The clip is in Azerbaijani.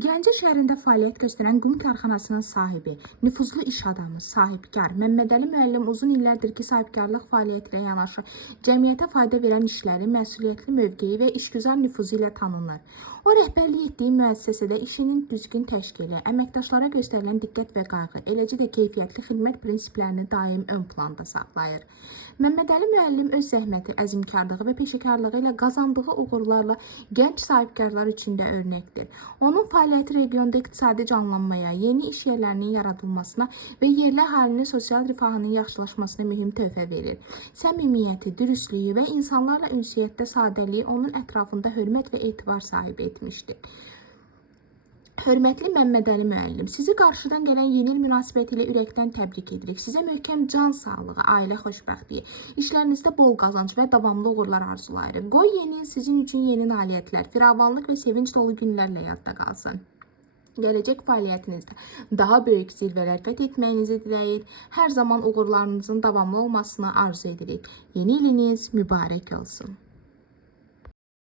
Gəncə şəhərində fəaliyyət göstərən qum karxanasının sahibi, nüfuzlu iş adamı, sahibkar Məmmədəli müəllim uzun illərdir ki, sahibkarlıq fəaliyyəti ilə yanaşı cəmiyyətə fayda verən işləri, məsuliyyətli mövqeyi və işgüzar nüfuzu ilə tanınır. O, rəhbərlik etdiyi müəssisədə işinin düzgün təşkili, əməkdaşlara göstərilən diqqət və qayğı, eləcə də keyfiyyətli xidmət prinsiplərini daim ön planda saxlayır. Məmmədəli müəllim öz zəhməti, əzmkarlığı və peşəkarlığı ilə qazandığı uğurlarla gənc sahibkarlar üçün də örnəkdir. Onun fəaliyyəti regionda iqtisadi canlanmaya, yeni iş yerlərinin yaradılmasına və yerli əhalinin sosial rifahının yaxşılaşmasına mühüm töhfə verir. Səmimiyyəti, dürüstlüyü və insanlarla ünsiyyətdə sadəliyi onun ətrafında hörmət və etibar sahibi etmişdir. Hörmətli Məmmədəli müəllim, sizi qarşıdan gələn yeni il münasibəti ilə ürəkdən təbrik edirik. Sizə möhkəm can sağlığı, ailə xoşbəxtliyi, işlərinizdə bol qazanc və davamlı uğurlar arzulayırıq. Qoy yeni il sizin üçün yeni nailiyyətlər, firavanlıq və sevinç dolu günlərlə yadda qalsın. Gələcək fəaliyyətinizdə daha böyük zirvələr fəth etməyinizi diləyir. Hər zaman uğurlarınızın davamlı olmasını arzu edirik. Yeni iliniz mübarək olsun.